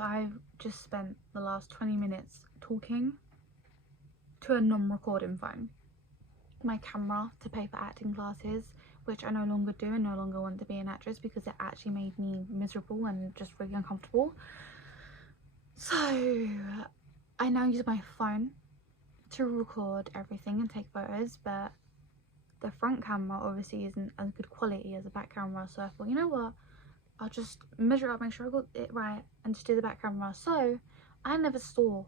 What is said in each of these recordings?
So I've just spent the last 20 minutes talking to a non-recording phone. My camera to pay for acting classes, which I no longer do and no longer want to be an actress because it actually made me miserable and just really uncomfortable. So I now use my phone to record everything and take photos, but the front camera obviously isn't as good quality as the back camera, so I thought, you know what, I'll just measure it up, make sure I got it right, and just do the back camera. So I never saw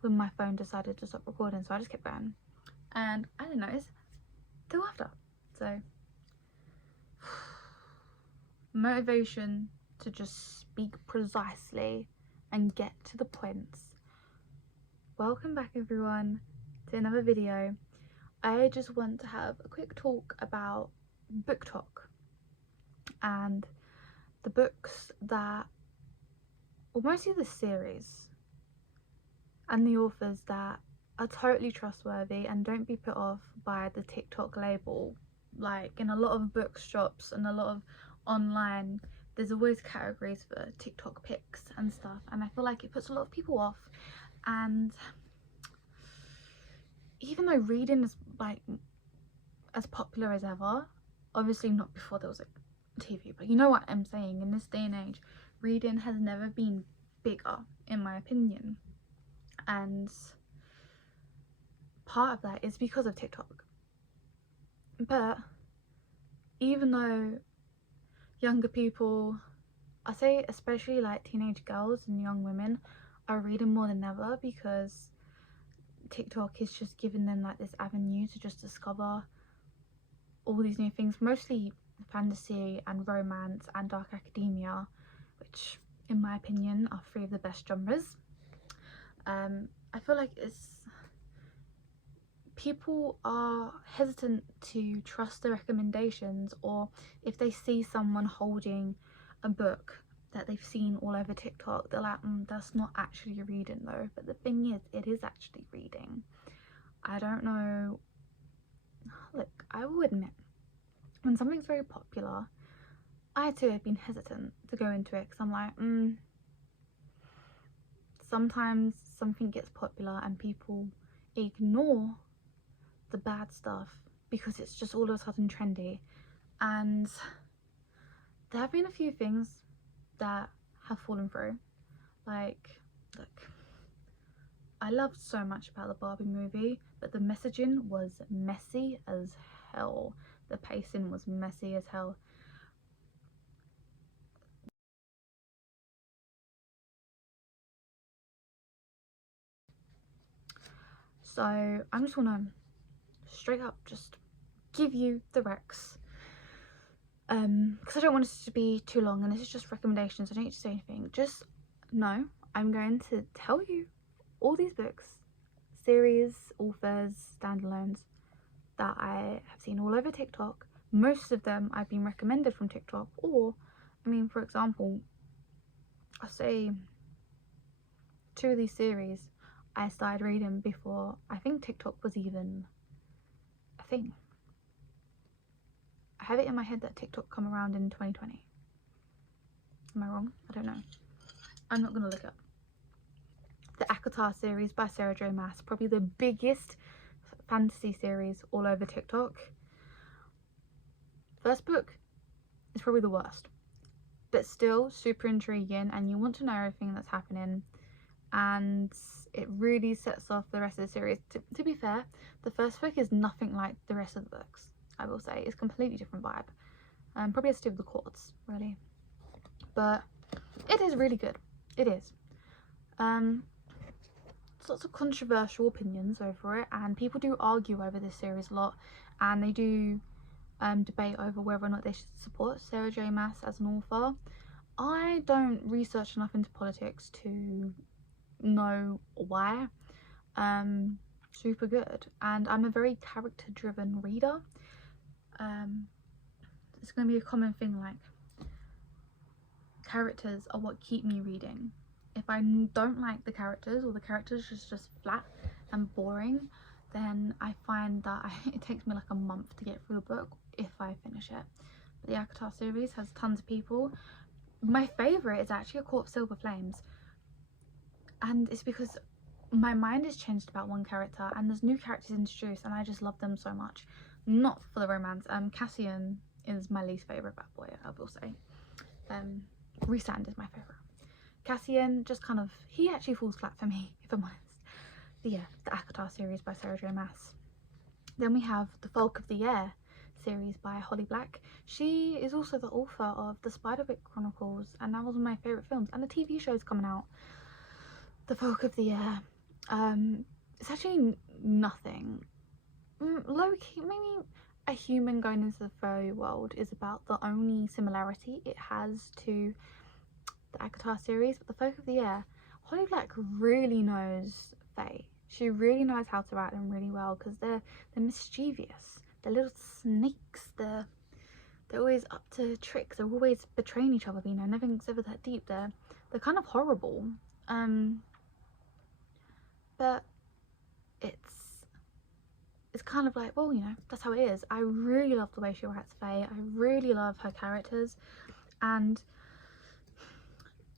when my phone decided to stop recording, so I just kept going, and I didn't notice till after. So motivation to just speak precisely and get to the points. Welcome back everyone to another video. I just want to have a quick talk about book talk and the books that, or mostly the series and the authors that are totally trustworthy and don't be put off by the TikTok label. Like in a lot of bookshops and a lot of online, there's always categories for TikTok pics and stuff, and I feel like it puts a lot of people off. And even though reading is like as popular as ever, obviously not before there was like TV, but you know what I'm saying, in this day and age reading has never been bigger in my opinion, and part of that is because of TikTok. But even though younger people, I say especially like teenage girls and young women, are reading more than ever because TikTok is just giving them like this avenue to just discover all these new things, mostly fantasy and romance and dark academia, which in my opinion are three of the best genres. I feel like people are hesitant to trust the recommendations, or if they see someone holding a book that they've seen all over TikTok, they're like, that's not actually reading though. But the thing is, it is actually reading. I don't know, look, I will admit, when something's very popular, I too have been hesitant to go into it because I'm like, sometimes something gets popular and people ignore the bad stuff because it's just all of a sudden trendy. And there have been a few things that have fallen through. Like, look, I loved so much about the Barbie movie, but the messaging was messy as hell. The pacing was messy as hell. So I'm just gonna straight up just give you the recs, because I don't want this to be too long and this is just recommendations. I don't need to say anything. Just know I'm going to tell you all these books, series, authors, standalones that I have seen all over TikTok. Most of them I've been recommended from TikTok, or I mean, for example, I'll say 2 of these series I started reading before I think TikTok was even a thing. I have it in my head that TikTok come around in 2020. Am I wrong? I don't know. I'm not gonna look up. The ACOTAR series by Sarah J Maas, probably the biggest fantasy series all over TikTok. First book is probably the worst, but still super intriguing, and you want to know everything that's happening, and it really sets off the rest of the series. To be fair, the first book is nothing like the rest of the books, I will say. It's a completely different vibe. Probably has to do with the chords, really. But it is really good. It is. Lots of controversial opinions over it, and people do argue over this series a lot, and they do debate over whether or not they should support Sarah J Maas as an author. I don't research enough into politics to know why. Super good, and I'm a very character driven reader. It's going to be a common thing, like characters are what keep me reading. If I don't like the characters, or the characters just flat and boring, then I find that it takes me like a month to get through the book if I finish it. But the ACOTAR series has tons of people. My favourite is actually A Court of Silver Flames. and it's because my mind has changed about one character and there's new characters introduced and I just love them so much. Not for the romance. Cassian is my least favourite bad boy, I will say. Rhysand is my favourite. Cassian just kind of, he actually falls flat for me, if I'm honest. But yeah, the ACOTAR series by Sarah J Maas. Then we have the Folk of the Air series by Holly Black. She is also the author of the Spiderwick Chronicles, and that was one of my favourite films, and the TV show is coming out. The Folk of the Air. It's actually nothing. Low-key, maybe a human going into the fairy world is about the only similarity it has to the ACOTAR series, but the Folk of the Air, Holly Black really knows fae. She really knows how to write them really well because they're mischievous. They're little snakes. They're always up to tricks. They're always betraying each other. You know, nothing's ever that deep. They're kind of horrible. But it's kind of like, well, you know, that's how it is. I really love the way she writes fae. I really love her characters, and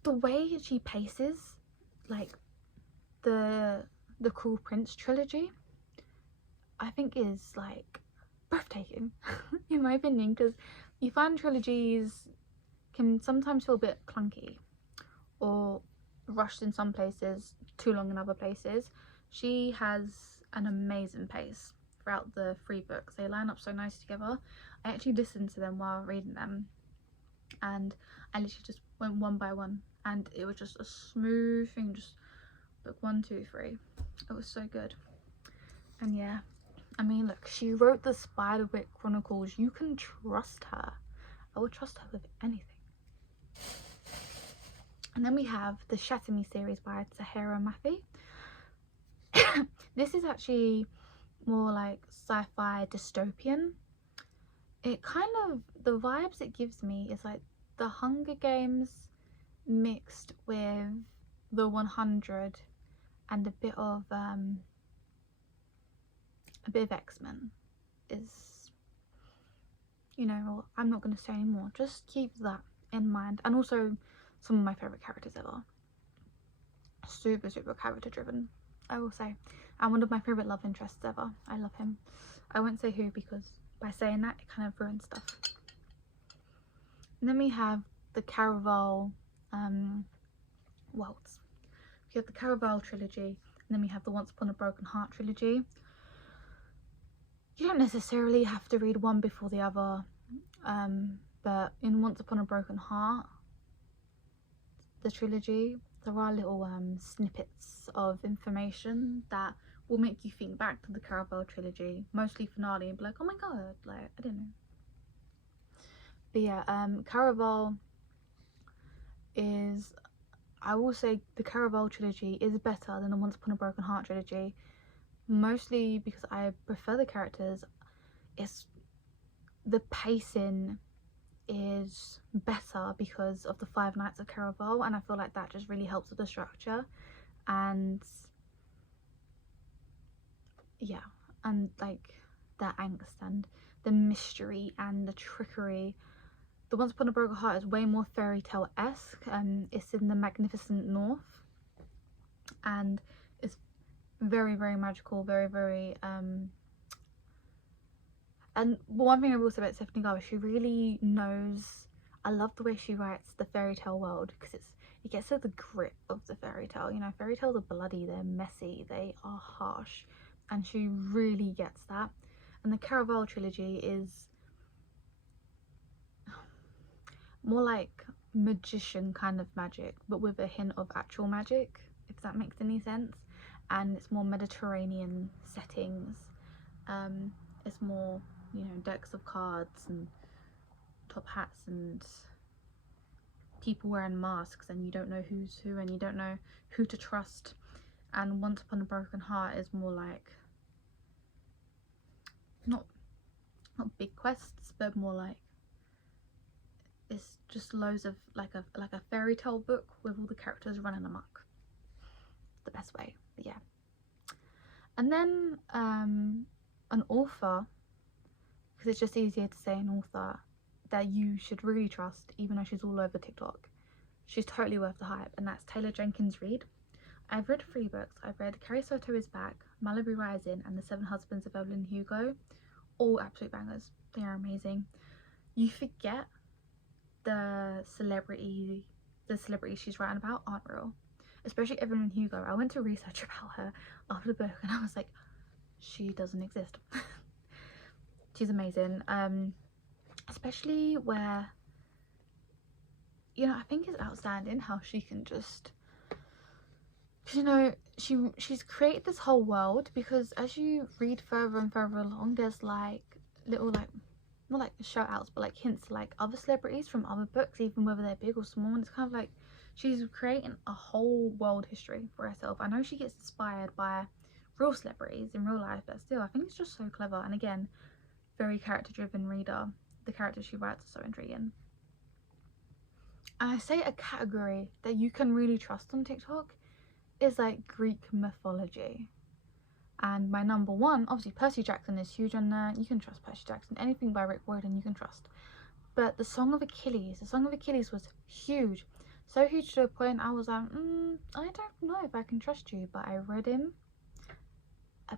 the way she paces, like the Cruel Prince trilogy, I think is like breathtaking in my opinion, because you find trilogies can sometimes feel a bit clunky or rushed in some places, too long in other places. She has an amazing pace throughout the 3 books. They line up so nice together. I actually listened to them while reading them, and I literally just went one by one, and it was just a smooth thing, just book 1, 2, 3. It was so good. And yeah, I mean, look, she wrote the Spiderwick Chronicles. You can trust her. I would trust her with anything. And then we have the Shatter Me series by Taherah Mafi. This is actually more like sci-fi dystopian. It kind of, the vibes it gives me is like the Hunger Games mixed with the 100 and a bit of X-Men. Is, you know, I'm not going to say anymore, just keep that in mind. And also some of my favourite characters ever. Super character driven, I will say. And one of my favourite love interests ever. I love him. I won't say who, because by saying that it kind of ruins stuff. And then we have the Caraval worlds. We have the Caraval trilogy, and then we have the Once Upon a Broken Heart trilogy. You don't necessarily have to read one before the other, but in Once Upon a Broken Heart, the trilogy, there are little snippets of information that will make you think back to the Caraval trilogy, mostly finale, and be like, oh my god, like, I don't know. But yeah, Caraval is, I will say the Caraval trilogy is better than the Once Upon a Broken Heart trilogy, mostly because I prefer the characters. It's, the pacing is better because of the 5 Nights of Caraval, and I feel like that just really helps with the structure. And yeah, and like the angst and the mystery and the trickery. The Once Upon a Broken Heart is way more fairy tale-esque. It's in the magnificent north, and it's very magical, very and one thing I will say about Stephanie Garber, she really knows, I love the way she writes the fairy tale world, because it gets to the grit of the fairy tale. You know, fairy tales are bloody, they're messy, they are harsh, and she really gets that. And the Caraval trilogy is more like magician kind of magic, but with a hint of actual magic, if that makes any sense. And it's more Mediterranean settings. It's more, you know, decks of cards and top hats and people wearing masks, and you don't know who's who, and you don't know who to trust. And Once Upon a Broken Heart is more like, not big quests, but more like, it's just loads of like a fairy tale book with all the characters running amok. The best way. But yeah. And then an author, because it's just easier to say an author that you should really trust, even though she's all over TikTok. She's totally worth the hype, and that's Jenkins Reid. I've read 3 books. I've read Carrie Soto Is Back, Malibu Rising, and The 7 Husbands of Evelyn Hugo. All absolute bangers. They are amazing. You forget the celebrities she's writing about aren't real, especially Evelyn Hugo. I went to research about her after the book and I was like, she doesn't exist. She's amazing. Especially where, you know, I think it's outstanding how she can just, you know, she's created this whole world, because as you read further and further along, there's like little, like, not like shout outs, but like hints to like other celebrities from other books, even whether they're big or small. And it's kind of like she's creating a whole world history for herself. I know she gets inspired by real celebrities in real life, but still I think it's just so clever. And again, very character driven reader. The characters she writes are so intriguing. And I say a category that you can really trust on TikTok is like Greek mythology. And my number one, obviously Percy Jackson is huge on there. You can trust Percy Jackson. Anything by Rick Riordan you can trust. But the Song of Achilles was huge. So huge to a point I was like, I don't know if I can trust you. But I read him.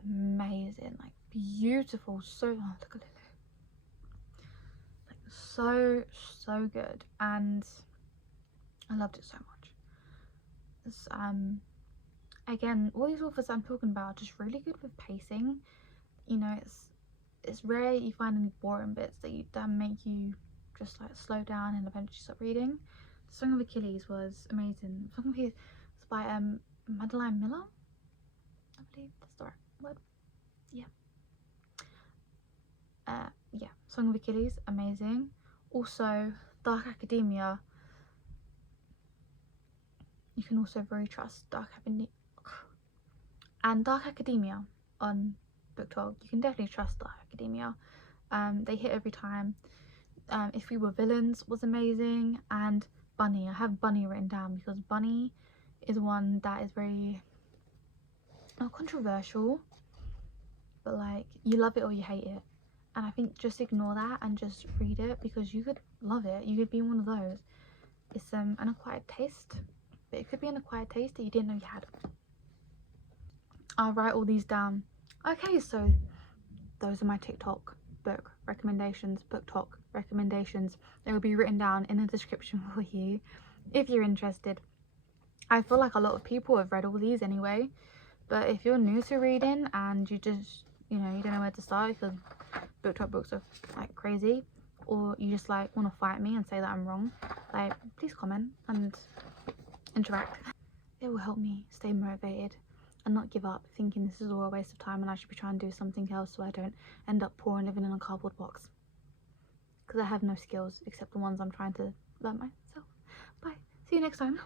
Amazing, like beautiful. So, oh, look at Lily. Like so good. And I loved it so much. It's, again, all these authors I'm talking about are just really good with pacing. You know, it's rare you find any boring bits that make you just like slow down and eventually stop reading. The Song of Achilles was amazing. The Song of Achilles was by Madeline Miller, I believe that's the right word. Yeah. Yeah, Song of Achilles, amazing. Also, Dark Academia. You can also very trust Dark Academia on BookTok. You can definitely trust Dark Academia. They hit every time. If We Were Villains was amazing, and Bunny. I have Bunny written down because Bunny is one that is very not controversial, but like you love it or you hate it. And I think just ignore that and just read it, because you could love it. You could be one of those. It's an acquired taste, but it could be an acquired taste that you didn't know you had. I'll write all these down. Okay, so those are my TikTok book recommendations, BookTok recommendations. They will be written down in the description for you if you're interested. I feel like a lot of people have read all these anyway, but if you're new to reading and you just, you know, you don't know where to start because BookTok books are like crazy, or you just like want to fight me and say that I'm wrong, like please comment and interact. It will help me stay motivated and not give up thinking this is all a waste of time and I should be trying to do something else so I don't end up poor and living in a cardboard box, because I have no skills except the ones I'm trying to learn myself. Bye, see you next time.